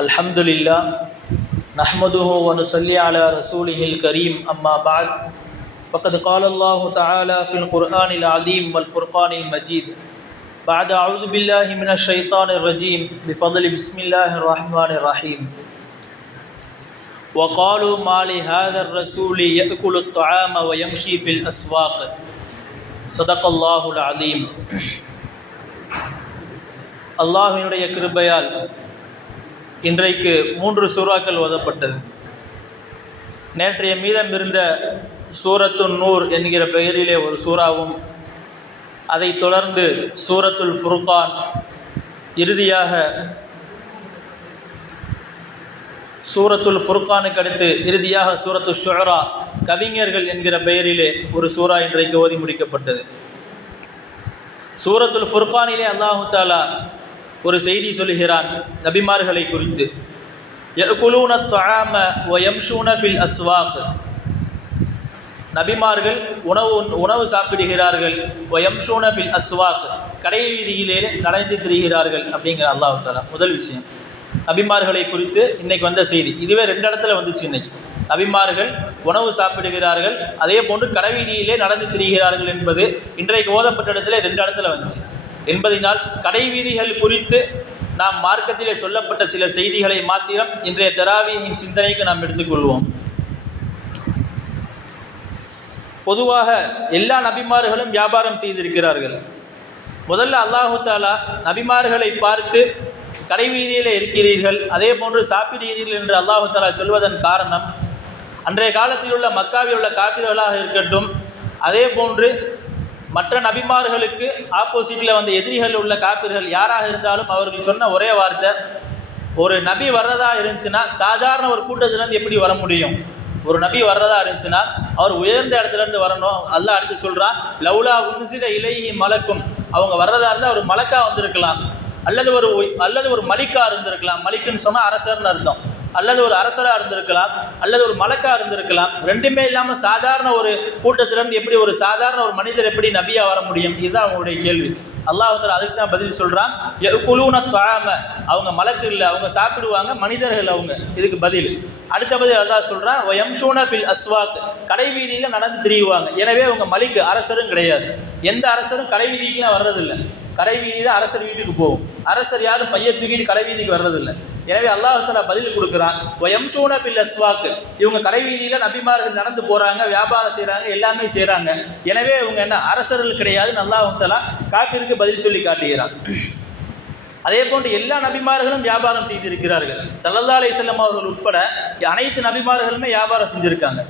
الحمد لله نحمده ونصلي على رسوله الكريم أما بعد فقد قال الله تعالى في القرآن العظيم والفرقان المجيد بعد أعوذ بالله من الشيطان الرجيم بفضل بسم الله الرحمن الرحيم وقالوا ما لهذا الرسول يأكل الطعام ويمشي في الأسواق صدق الله العظيم அல்லாஹினுடைய கிருபையால் இன்றைக்கு மூன்று சூறாக்கள் ஓதப்பட்டது. நேற்றைய மீதம் இருந்த சூரத்துன் நூர் என்கிற பெயரிலே ஒரு சூறாவும் அதைத் தொடர்ந்து சூரத்துல் ஃபுர்கான் இறுதியாக சூரத்துல் ஃபுர்கானுக்கு அடுத்து இறுதியாக சூரத்து ஷுரா கவிஞர்கள் என்கிற பெயரிலே ஒரு சூறா இன்றைக்கு ஓதி முடிக்கப்பட்டது. சூரத்துல் ஃபுர்கானிலே அல்லாஹு தாலா ஒரு செய்தி சொல்லுகிறார் நபிமார்களை குறித்து. யகுலூன தொழாம ஒயம்ஷூன ஃபில் அஸ்வாக். நபிமார்கள் உணவு உணவு சாப்பிடுகிறார்கள். ஒயம்ஷூன ஃபில் அஸ்வாக். கடை வீதியிலே கடைந்து திரிகிறார்கள் அப்படிங்கிற அல்லாஹு தாலா முதல் விஷயம். நபிமார்களை குறித்து இன்னைக்கு வந்த செய்தி. இதுவே ரெண்டு இடத்துல வந்துச்சு இன்னைக்கு. நபிமார்கள் உணவு சாப்பிடுகிறார்கள். அதே போன்று கடைவீதியிலே நடந்து திரிகிறார்கள் என்பது இன்றைக்கு ஓதப்பட்ட இடத்துல ரெண்டு இடத்துல வந்துச்சு. என்பதனால் கடை வீதிகள் குறித்து நாம் மார்க்கத்திலே சொல்லப்பட்ட சில செய்திகளை மாத்திரம் இன்றைய தெராவியின் சிந்தனைக்கு நாம் எடுத்துக்கொள்வோம். பொதுவாக எல்லா நபிமார்களும் வியாபாரம் செய்திருக்கிறார்கள். முதல்ல அல்லாஹு தாலா நபிமார்களை பார்த்து கடை வீதியில் இருக்கிறீர்கள் அதே போன்று சாப்பிடுகிறீர்கள் என்று அல்லாஹு தாலா சொல்வதன் காரணம் அன்றைய காலத்தில் உள்ள மக்காவில் உள்ள காப்பிர்களாக இருக்கட்டும் அதே போன்று மற்ற நபிமார்களுக்கு ஆப்போசிட்டில் வந்த எதிரிகள் உள்ள காப்பிர்கள் யாராக இருந்தாலும் அவர்கள் சொன்ன ஒரே வார்த்தை ஒரு நபி வர்றதா இருந்துச்சுன்னா சாதாரண ஒரு கூட்டத்திலேருந்து எப்படி வர முடியும்? ஒரு நபி வர்றதா இருந்துச்சுன்னா அவர் உயர்ந்த இடத்துலேருந்து வரணும். அல்லாஹ் அடுத்து சொல்கிறான் லவ்லா உன்சித இலைஹி மலக்கும். அவங்க வர்றதா இருந்தால் ஒரு மலக்கா வந்திருக்கலாம். அல்லது ஒரு அல்லது ஒரு மலிக்கா இருந்திருக்கலாம். மலிக்குன்னு சொன்னால் அரசர்னு அர்த்தம். அல்லது ஒரு அரசராக இருந்திருக்கலாம் அல்லது ஒரு மலக்காக இருந்திருக்கலாம். ரெண்டுமே இல்லாமல் சாதாரண ஒரு கூட்டத்திலிருந்து எப்படி ஒரு சாதாரண ஒரு மனிதர் எப்படி நபியாக வர முடியும்? இதுதான் அவங்களுடைய கேள்வி. அல்லாஹத்தில் அதுக்கு தான் பதில் சொல்கிறான் குழுன தொழாம அவங்க மலக்கு இல்லை அவங்க சாப்பிடுவாங்க மனிதர்கள் அவங்க. இதுக்கு பதில். அடுத்த பதில் அல்லாஹ் சொல்கிறான் எம்ஷூன பில் அஸ்வாக். கடை வீதியில் நடந்து திரியுவாங்க. எனவே அவங்க மலிக்கு அரசரும் கிடையாது. எந்த அரசரும் கடை வீதிக்கெலாம் வர்றதில்லை. கடை வீதி தான் அரசர் வீட்டுக்கு போகும். அரசர் யாரும் பையன் தூக்கிட்டு கடை வீதிக்கு வர்றதில்லை. எனவே அல்லாஹால பதில் கொடுக்குறான். ஒயம்சூன பில் அஸ்வாக்கு இவங்க கடை வீதியில் நபிமார்கள் நடந்து போகிறாங்க வியாபாரம் செய்கிறாங்க எல்லாமே செய்கிறாங்க எனவே இவங்க என்ன அரசர்கள் கிடையாதுன்னு அல்லாஹாலா காப்பிற்கு பதில் சொல்லி காட்டுகிறான். அதே போன்று எல்லா நபிமார்களும் வியாபாரம் செய்திருக்கிறார்கள். சல்லல்லா அலி செல்லம் அவர்கள் உட்பட அனைத்து நபிமார்களுமே வியாபாரம் செஞ்சுருக்காங்க.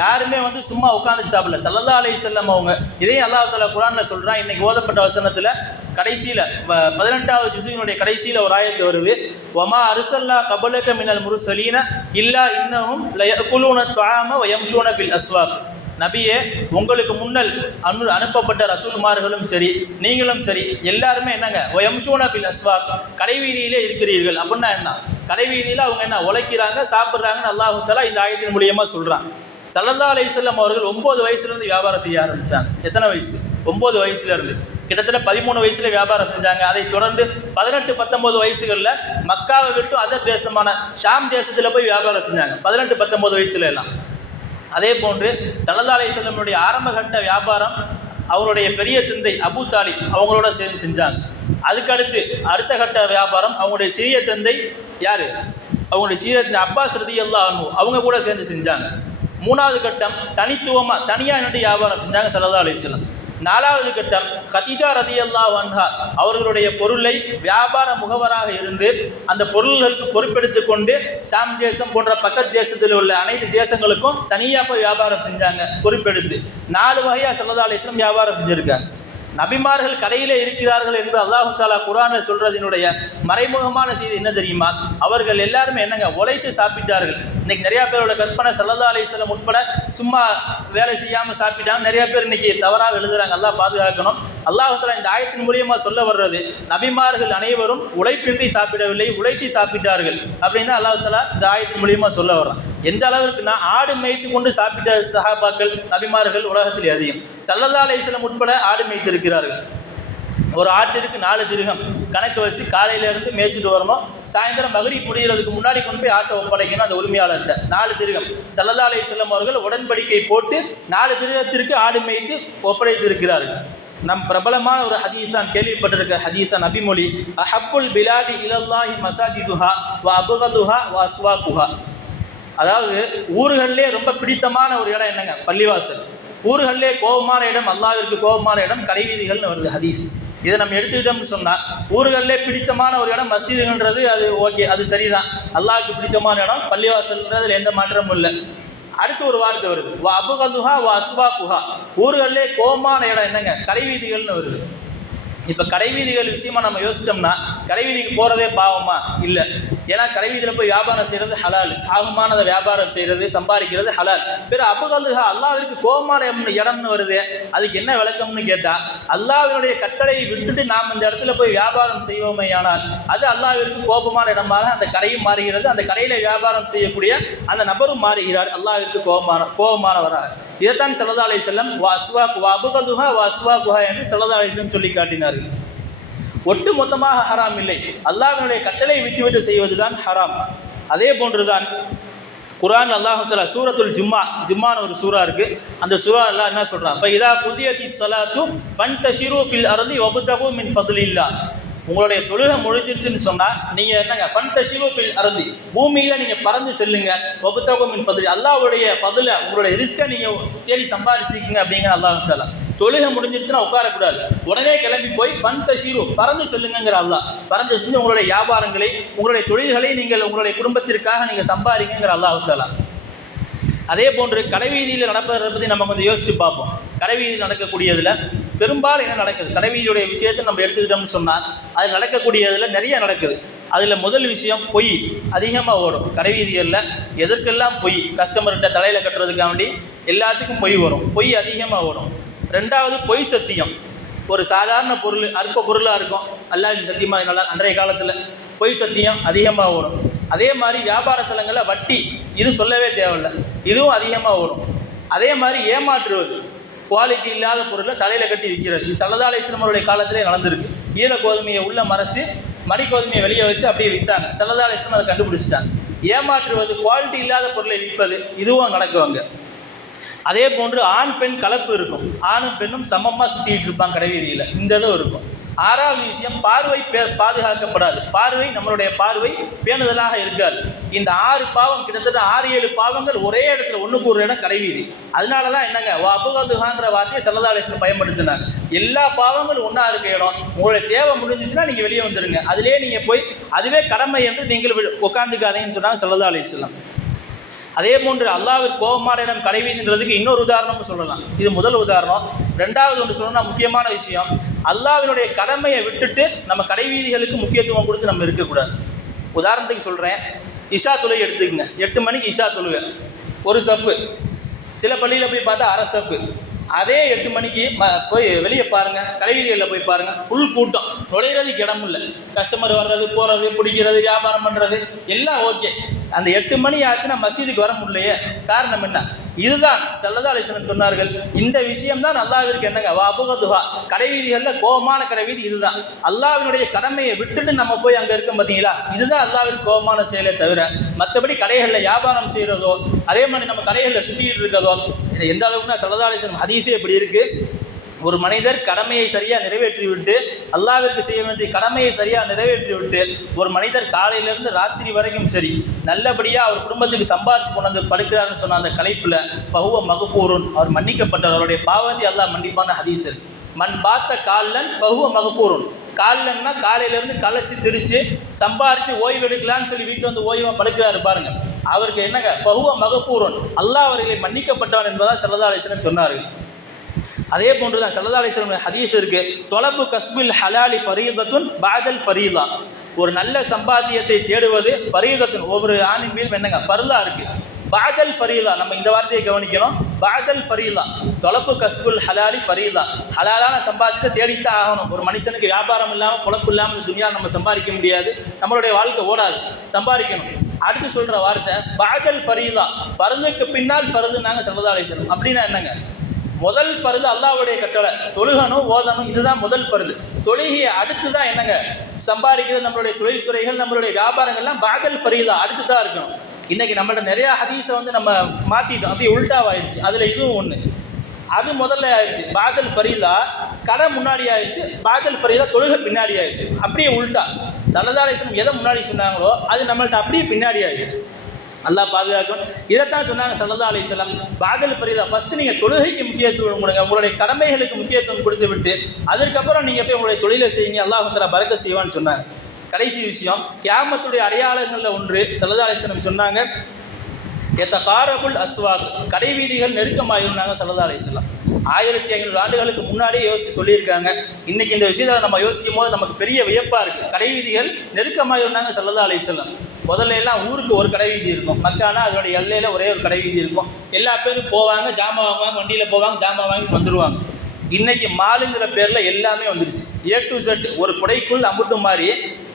யாருமே வந்து சும்மா உட்காந்து சாப்பிடல. சல்லல்லா அலி செல்லம் அவங்க இதையும் அல்லா குரானில் சொல்கிறான் இன்னைக்கு ஓதப்பட்ட வசனத்தில் கடைசியில் பதினெட்டாவது ஜிசுவினுடைய கடைசியில் ஒரு ஆயத்து வருது. ஒமா அரிசல்லா கபலக மினல் முருசலீன இல்லா இன்னமும் குலூன துவாம வயம்சூன பில் அஸ்வாக் நபியே உங்களுக்கு முன்னல் அனு அனுப்பப்பட்ட ரசூல்மார்களும் சரி நீங்களும் சரி எல்லாருமே என்னங்க? ஒயம்சூன பில் அஸ்வாக் கடைவீதியிலே இருக்கிறீர்கள். அப்படின்னா என்ன? கடைவீதியில் அவங்க என்ன? உழைக்கிறாங்க சாப்பிட்றாங்கன்னு அல்லாஹு தலா இந்த ஆயத்தின் மூலியமாக சொல்கிறான் சல்லல்லா அலிசல்லம் அவர்கள் ஒம்பது வயசுலேருந்து வியாபாரம் செய்ய ஆரம்பித்தாங்க எத்தனை வயசு? ஒம்பது வயசுலேருந்து கிட்டத்தட்ட பதிமூணு வயசுல வியாபாரம் செஞ்சாங்க. அதை தொடர்ந்து பதினெட்டு பத்தொன்பது வயசுகளில் மக்காவை விட்டு அதர் தேசமான ஷாம் தேசத்தில் போய் வியாபாரம் செஞ்சாங்க. பதினெட்டு பத்தொன்பது வயசுல எல்லாம். அதே போன்று சல்லல்லா அலிசல்லமுடைய ஆரம்பகட்ட வியாபாரம் அவருடைய பெரிய தந்தை அபு தாலிப் அவங்களோட சேர்ந்து செஞ்சாங்க. அதுக்கடுத்து அடுத்த கட்ட வியாபாரம் அவங்களுடைய சிறிய தந்தை யார்? அவங்களுடைய சிறிய தந்தை அப்பாஸ் ரதி அல்லா அவங்க கூட சேர்ந்து செஞ்சாங்க. மூணாவது கட்டம் தனித்துவமாக தனியாக நின்று வியாபாரம் செஞ்சாங்க சல்லா அலிஸ்லாம் நாலாவது கட்டம் கதிஜா ரதி அல்லா வன்ஹா அவர்களுடைய பொருளை வியாபார முகவராக இருந்து அந்த பொருள்களுக்கு பொறுப்பெடுத்து கொண்டு சாம் தேசம் போன்ற பக்கத்து தேசத்தில் உள்ள அனைத்து தேசங்களுக்கும் தனியாக போய் வியாபாரம் செஞ்சாங்க பொறுப்பெடுத்து. நாலு வகையாக சல்லதா வியாபாரம் செஞ்சுருக்காங்க. நபிமார்கள் கடையிலே இருக்கிறார்கள் என்று அல்லாஹு தாலா குரான சொல்றதினுடைய மறைமுகமான செய்தி என்ன தெரியுமா? அவர்கள் எல்லாருமே என்னங்க? உழைத்து சாப்பிட்டார்கள். இன்னைக்கு நிறைய பேரோட கற்பனை சல்லதா அலிஸ்லம் உட்பட சும்மா வேலை செய்யாமல் சாப்பிட்டாங்க நிறைய பேர் இன்னைக்கு தவறாக எழுதுறாங்க. எல்லாம் பாதுகாக்கணும். அல்லாஹு இந்த ஆயத்தின் மூலியமா சொல்ல வர்றது நபிமார்கள் அனைவரும் உழைப்பின்றி சாப்பிடவில்லை உழைத்து சாப்பிட்டார்கள் அப்படின்னு அல்லாஹு இந்த ஆயத்தின் மூலியமா சொல்ல வர்றான். எந்த அளவுக்குன்னா ஆடு மேய்த்து கொண்டு சாப்பிட்ட சஹாபாக்கள் நபிமார்கள் உலகத்தில் அதிகம். சல்லல்லா அலிஸ்லம் உட்பட ஆடு மேய்த்து இருக்கிறார்கள் ஒரு ஆட்டிற்கு நாலு திருகம். கணக்கு வச்சு காலையிலேருந்து மேய்ச்சிட்டு வரணும் சாயந்தரம் மகரி முடிகிறதுக்கு முன்னாடி கொண்டு போய் ஆட்டை ஒப்படைக்கணும் அந்த உரிமையாளர்கிட்ட. நாலு திருகம். சல்லல்லா செல்லும் அவர்கள் உடன்படிக்கை போட்டு நாலு திருகத்திற்கு ஆடு மேய்த்து ஒப்படைத்திருக்கிறார்கள். நம் பிரபலமான ஒரு ஹதீஸான் கேள்விப்பட்டிருக்க ஹதீஸான் அபிமொழி அஹப்புல் பிலாதி இலல்லாஹி மசாஜிதுஹா வா அபுகதுஹா வ அஸ்வாகுஹா. அதாவது ஊர்களிலே ரொம்ப பிடித்தமான ஒரு இடம் என்னங்க? பள்ளிவாசல். ஊர்களிலே கோபமான இடம் அல்லாவிற்கு கோபமான இடம் கடைவீதிகள்னு வருது ஹதீஸ். இதை நம்ம எடுத்துக்கிட்டோம்னு சொன்னால் ஊர்களிலே பிடிச்சமான ஒரு இடம் மசீதுன்றது அது ஓகே அது சரிதான். அல்லாவுக்கு பிடிச்சமான இடம் பள்ளிவாசல்ன்றது எந்த மாற்றமும் இல்லை. அடுத்து ஒரு வார்த்தை வருது. வா அபுகதுஹா வா அஸ்வா குஹா ஊர்களிலே கோபமான இடம் என்னங்க? கடைவீதிகள்னு வருது. இப்போ கடைவீதிகள் விஷயமா நம்ம யோசித்தோம்னா கடைவீதிக்கு போகிறதே பாவமா? இல்லை. ஏன்னா கடைவீதியில் போய் வியாபாரம் செய்கிறது ஹலால் ஆகுமானதை வியாபாரம் செய்கிறது சம்பாதிக்கிறது ஹலால் பிற அபுகல்ஹா அல்லாவிற்கு கோபமான இடம்னு வருது அதுக்கு என்ன விளக்கம்னு கேட்டால் அல்லாவினுடைய கட்டளையை விட்டுட்டு நாம் இந்த இடத்துல போய் வியாபாரம் செய்வோமேயானால் அது அல்லாவிற்கு கோபமான இடமாக அந்த கடையும் மாறுகிறது. அந்த கடையில் வியாபாரம் செய்யக்கூடிய அந்த நபரும் மாறுகிறார். அல்லாவிற்கு கோபமான கோபமானவராக. இதைத்தான் சல்லா அலி செல்லம் வாஸ்வா அபுகதுஹா வாஸ்வா குஹா என்று சல்லா அலி செல்லம் சொல்லி காட்டினார்கள். ஒட்டு மொத்தமாக ஹராம் இல்லை. அல்லாஹ்வினுடைய கட்டளை விட்டுவிட்டு செய்வதுதான் ஹராம். அதே போன்றுதான் தான் குரான் தஆலா சூரத்துல் ஜும்மா ஜும்மான்னு ஒரு சூறா இருக்கு. அந்த சூரா அல்லாஹ் என்ன சொல்றான்? ஃபைதா புதியதி ஃபன் தஷிரு ஃபில் அர்தி வபுதகு மின் ஃபதுலில்லாஹ். உங்களுடைய தொழுகை முடிஞ்சிருச்சுன்னு சொன்னா நீங்க என்னங்க ஃபன்தஷிரு ஃபில் அர்தி பூமியில நீங்க பறந்து செல்லுங்க. வபுதகு மின் ஃபதுலி அல்லாஹ்வுடைய உங்களுடைய ரிஸ்கை நீங்க தேடி சம்பாதிச்சிருக்கீங்க அப்படிங்கிற அல்லாஹ் தஆலா. தொழுகை முடிஞ்சிருச்சுன்னா உட்காரக்கூடாது. உடனே கிளம்பி போய் ஃபன் தஷீரு பறந்து செல்லுங்கிற அல்லாஹ். பறந்து செஞ்சு உங்களுடைய வியாபாரங்களை உங்களுடைய தொழில்களை நீங்கள் உங்களுடைய குடும்பத்திற்காக நீங்கள் சம்பாதிங்கிற அல்லாஹ் தாலா அதே போன்று கடைவீதியில் நடப்பதை பற்றி நம்ம கொஞ்சம் யோசித்து பார்ப்போம். கடைவீதியில் நடக்கக்கூடியதில் பெரும்பாலும் என்ன நடக்குது? கடைவீதியுடைய விஷயத்தை நம்ம எடுத்துக்கிட்டோம்னு சொன்னால் அது நடக்கக்கூடியதில் நிறைய நடக்குது. அதில் முதல் விஷயம் பொய். அதிகமாக ஓடும் கடைவீதிகளில் எதற்கெல்லாம் பொய்? கஸ்டமர்கிட்ட தலையில் கட்டுறதுக்காண்டி எல்லாத்துக்கும் பொய் வரும். பொய் அதிகமாக ஓடும் ரெண்டாவது பொய் சத்தியம். ஒரு சாதாரண பொருள் அற்ப பொருளாக இருக்கும். அல்லாஹ் சத்தியமாக நல்லா அன்றைய காலத்தில் பொய் சத்தியம் அதிகமாக ஓடும் அதே மாதிரி வியாபார தலங்களில் வட்டி இது சொல்லவே தேவையில்ல. இதுவும் அதிகமாக ஓடும் அதே மாதிரி ஏமாற்றுவது. குவாலிட்டி இல்லாத பொருளை தலையில் கட்டி விற்கிறது இது சல்லதா அலிஸ்லமருடைய காலத்திலே நடந்திருக்கு. ஈர கோதுமையை உள்ளே மறைச்சு மணி கோதுமையை வெளியே வச்சு அப்படியே விற்றாங்க சல்லதா அலிஸ்லம் அதை கண்டுபிடிச்சிட்டாங்க. ஏமாற்றுவது குவாலிட்டி இல்லாத பொருளை விற்பது இதுவும் நடக்குவாங்க அதே போன்று ஆண் பெண் கலப்பு இருக்கும். ஆணும் பெண்ணும் சமமாக சுற்றிட்டு இருப்பாங்க கடைவீதியில். இந்த இதுவும் இருக்கும். ஆறாவது விஷயம் பார்வை பே பாதுகாக்கப்படாது. பார்வை நம்மளுடைய பார்வை பேணுதலாக இருக்காது. இந்த ஆறு பாவம் கிட்டத்தட்ட ஆறு ஏழு பாவங்கள் ஒரே இடத்துல ஒன்றுக்கு ஒரு இடம் கடைவீதி. அதனால தான் என்னங்க அபுகதுகான்ற வார்த்தையை செல்லதாலேசன் பயன்படுத்தினாங்க. எல்லா பாவங்களும் ஒன்றா இருக்க இடம். உங்களுடைய தேவை முடிஞ்சிச்சுன்னா நீங்கள் வெளியே வந்துடுங்க அதிலே நீங்கள் போய் அதுவே கடமை என்று நீங்கள் உட்காந்துக்காதீங்கன்னு சொன்னாங்க செல்லதா அதே போன்று அல்லாவிற்கு கோபமான இடம் கடைவீதின்றதுக்கு இன்னொரு உதாரணமும் சொல்லலாம். இது முதல் உதாரணம். ரெண்டாவது ஒன்று சொல்லணும்னா முக்கியமான விஷயம். அல்லாவினுடைய கடமையை விட்டுட்டு நம்ம கடைவீதிகளுக்கு முக்கியத்துவம் கொடுத்து நம்ம இருக்கக்கூடாது. உதாரணத்துக்கு சொல்கிறேன் இஷா தொழுகை எடுத்துக்கங்க. எட்டு மணிக்கு இஷா தொழுகை. ஒரு சஃப்பு சில பள்ளியில் போய் பார்த்தா அரை சஃப்பு அதே எட்டு மணிக்கு ம போய் வெளியே பாருங்கள் கலைவீதிகளில் போய் பாருங்கள் ஃபுல் கூட்டம். நுழையிறதுக்கு இடம் இல்லை. கஸ்டமர் வர்றது போகிறது பிடிக்கிறது வியாபாரம் பண்ணுறது எல்லாம் ஓகே அந்த எட்டு மணி ஆச்சுன்னா மஸ்ஜிதுக்கு வர முடியலையே. காரணம் என்ன? இதுதான் செல்லதா அலிசன் சொன்னார்கள். இந்த விஷயம் தான் அல்லாவிற்கு என்னங்க? வா அபுகதுஹா. கடைவீதிகளில் கோபமான கடைவீதி இதுதான். அல்லாவினுடைய கடமையை விட்டுட்டு நம்ம போய் அங்கே இருக்கோம் பார்த்தீங்களா இதுதான் அல்லாவிற்கு கோபமான செயலே தவிர மற்றபடி கடைகளில் வியாபாரம் செய்கிறதோ அதே மாதிரி நம்ம கடைகளில் சுற்றிட்டு இருக்கிறதோ எந்த அளவுக்குன்னா செல்லதா அலிசன் ஹதீஸே இப்படி இருக்குது ஒரு மனிதர் கடமையை சரியாக நிறைவேற்றி விட்டு அல்லாவிற்கு செய்ய வேண்டிய கடமையை சரியாக நிறைவேற்றி விட்டு ஒரு மனிதர் காலையிலேருந்து ராத்திரி வரைக்கும் சரி நல்லபடியாக அவர் குடும்பத்துக்கு சம்பாதிச்சு கொண்டு வந்து படுக்கிறாருன்னு சொன்ன அந்த கலைப்பில் பகுவ மகஃபூருன் அவர் மன்னிக்கப்பட்டவர். அவருடைய பாவத்தை அல்லாஹ் மன்னிப்பான ஹதீசர் மண் பார்த்த காலன் பகுவ மகஃபூருன் காலன்னா காலையிலேருந்து களைச்சி திரிச்சு சம்பாரித்து ஓய்வு எடுக்கலான்னு சொல்லி வீட்டில் வந்து ஓய்வாக படுக்கிறாரு பாருங்க. அவருக்கு என்னங்க? பகுவ மகஃபூரன் அல்லாஹ் அவர்களை மன்னிக்கப்பட்டவன் என்பதாக சல்லா அலிஸ்லம் சொன்னார்கள். அதே போன்று தான் சல்லதா அலிஸ்லம் ஹதீஸ் இருக்கு. தொலபு கஸ்மில் ஹலாலி ஃபரீதத்துன் பாதல் ஃபரீதா. ஒரு நல்ல சம்பாத்தியத்தை தேடுவது ஃபரீதத்துன் ஒவ்வொரு ஆணின் மேலும் என்னங்க? ஃபர்தா இருக்கு. பாதல் ஃபரீதா. நம்ம இந்த வார்த்தையை கவனிக்கணும். பாதல் ஃபரீதா. தொலப்பு கஸ்புல் ஹலாலி ஃபரீதா. ஹலாலான சம்பாதியத்தை தேடித்தான் ஆகணும். ஒரு மனுஷனுக்கு வியாபாரம் இல்லாமல் குழப்பு இல்லாமல் துணியா நம்ம சம்பாதிக்க முடியாது. நம்மளுடைய வாழ்க்கை ஓடாது. சம்பாதிக்கணும். அடுத்து சொல்ற வார்த்தை பாதல் ஃபரீதா. ஃபருந்துக்கு பின்னால் ஃபருது நாங்கள் சல்லா அப்படின்னா என்னங்க? முதல் பருது அல்லாஹ்வுடைய கட்டளை. தொழுகணும் ஓதணும் இதுதான் முதல் பருது. தொழுகையை அடுத்து தான் என்னங்க? சம்பாதிக்கிறது நம்மளுடைய தொழில்துறைகள் நம்மளுடைய வியாபாரங்கள்லாம் பாதல் ஃபரீதா அடுத்து தான் இருக்கணும். இன்னைக்கு நம்மள்ட்ட நிறைய ஹதீஸை வந்து நம்ம மாற்றிட்டோம் அப்படியே உல்டாவாயிருச்சு அதில் இதுவும் ஒன்று அது முதல்ல ஆயிடுச்சு பாதல் ஃபரீதா கடை முன்னாடி ஆயிடுச்சு பாதல் ஃபரீதா தொழுகை பின்னாடி ஆயிடுச்சு அப்படியே உள்டா. சல்லதாலேசனம் எதை முன்னாடி சொன்னாங்களோ அது நம்மள்ட்ட அப்படியே பின்னாடி ஆயிடுச்சு நல்லா பாதுகாக்கும் இதைத்தான் சொன்னாங்க சல்லதா அலிஸ்லாம் பாதல் பரிதா ஃபஸ்ட்டு நீங்கள் தொழுகைக்கு முக்கியத்துவம் கொடுங்க. உங்களுடைய கடமைகளுக்கு முக்கியத்துவம் கொடுத்து விட்டு அதுக்கப்புறம் நீங்கள் போய் உங்களுடைய தொழிலை செய்யுங்க. அல்லாஹ் பறக்க செய்வான்னு சொன்னாங்க. கடைசி விஷயம் கியாமத்துடைய அடையாளங்களில் ஒன்று சல்லதா அலிஸ்லம் சொன்னாங்க எத்த காரபுல் அஸ்வாக் கடை வீதிகள் நெருக்கமாயிருந்தாங்க சல்லதா அலிஸ்லாம் ஆயிரத்தி ஐநூறு ஆண்டுகளுக்கு முன்னாடியே யோசித்து சொல்லியிருக்காங்க. இன்னைக்கு இந்த விஷயத்தில் நம்ம யோசிக்கும் போது நமக்கு பெரிய வியப்பாக இருக்குது கடைவீதிகள் நெருக்கமாக இருந்தாங்க சல்லதா அலிஸ்லாம் முதல்ல எல்லாம் ஊருக்கு ஒரு கடை வீதி இருக்கும். மக்கானா அதோடைய எல்லையில் ஒரே ஒரு கடை வீதி இருக்கும். எல்லா பேரும் போவாங்க ஜாமான் வாங்குவாங்க வண்டியில் போவாங்க ஜாமான் வாங்கி வந்துடுவாங்க இன்றைக்கி மாலுங்கிற பேரில் எல்லாமே வந்துருச்சு. ஏ டு செட் ஒரு குடைக்குள் அம்புட்டு மாதிரி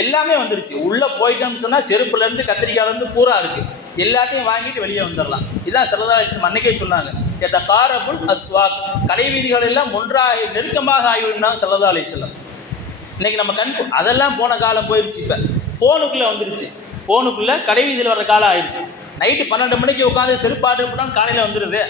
எல்லாமே வந்துருச்சு. உள்ளே போயிட்டோம்னு சொன்னால் செருப்புலேருந்து கத்திரிக்காயிலேருந்து பூரா இருக்குது எல்லாத்தையும் வாங்கிட்டு வெளியே வந்துடலாம். இதான் சரதாசனம் அன்னைக்கே சொன்னாங்க. எத்த காரபுல் அஸ்வாக்? கடைவீதிகள் எல்லாம் ஒன்றாக நெருக்கமாக ஆகிவிடுனாங்க சரதாலேசனம் அலிஸ்லாம் நம்ம கண் அதெல்லாம் போன காலம் போயிடுச்சு இப்போ. ஃபோனுக்குள்ளே வந்துருச்சு. ஃபோனுக்குள்ளே கடைவீதியில் வர காலம் ஆயிடுச்சு. நைட்டு பன்னெண்டு மணிக்கு உட்காந்து செருப்பாட்டு போட்டால் காலையில் வந்துடுது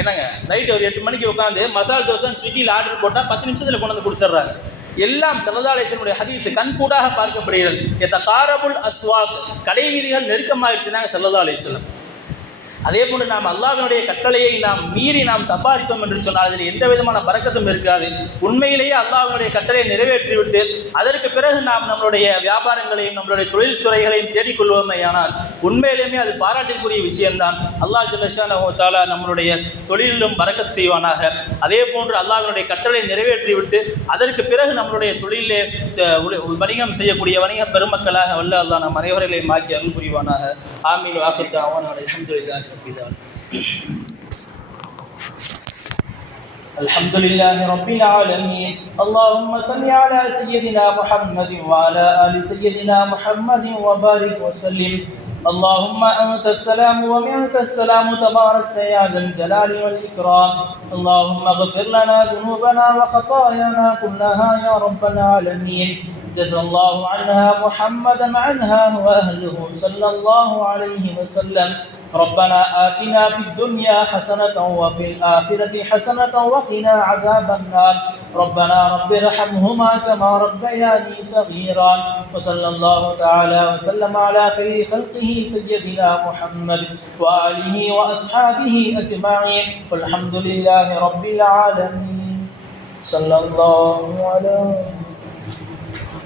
என்னங்க? நைட்டு ஒரு எட்டு மணிக்கு உட்காந்து மசால் தோசை ஸ்விக்கியில் ஆர்டர் போட்டால் பத்து நிமிஷத்தில் கொண்டு வந்து கொடுத்துட்றாங்க எல்லாம் சரதாலேசனுடைய ஹதீஸ் கண்கூடாக பார்க்கப்படுகிறது. எத்த காரபுல் அஸ்வாக் கடைவீதிகள் நெருக்கமாகிடுச்சுனாங்க நெருக்கமாயிருச்சுனாங்க அதே போன்று நாம் அல்லாஹினுடைய கட்டளையை நாம் மீறி நாம் சம்பாதித்தோம் என்று சொன்னால் அதில் எந்த விதமான பறக்கத்தும் இருக்காது. உண்மையிலேயே அல்லாஹினுடைய கட்டளையை நிறைவேற்றிவிட்டு அதற்கு பிறகு நாம் நம்மளுடைய வியாபாரங்களையும் நம்மளுடைய தொழில் துறைகளையும் தேடிக்கொள்வோமேயானால் உண்மையிலேயுமே அது பாராட்டிற்குரிய விஷயம்தான். அல்லாஹ் ஜல்லஷானஹு நம்மளுடைய தொழிலிலும் பறக்கத் செய்வானாக. அதே போன்று அல்லாஹினுடைய கட்டளை நிறைவேற்றிவிட்டு அதற்கு பிறகு நம்மளுடைய தொழிலே வணிகம் செய்யக்கூடிய வணிக பெருமக்களாக வல்ல அல்லா நம் அனைவர்களையும் மாக்கி அருள் புரிவானாக. ஆமீன். வாஃபிர் தாவான் الحمد لله رب العالمين. اللهم صل على سيدنا محمد وعلى آل سيدنا محمد وبارك وسلم. اللهم أنت السلام ومنك السلام. تبارك يا ذا الجلال والإكرام. اللهم اغفر لنا ذنوبنا وخطايانا كلها يا رب العالمين. جزى الله عنها محمدا عنها وأهله صلى الله عليه وسلم. ربنا آتنا في الدنيا حسنة وفي الآخرة حسنة وقنا عذاب النار. ربنا رب ارحمهما كما ربياني صغيرا. وصلى الله تعالى وسلم على خير خلقه سيدنا محمد وآله وأصحابه أجمعين. والحمد لله رب العالمين. صلى الله على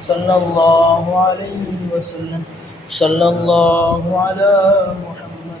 صلى الله عليه وسلم. صلى الله على محمد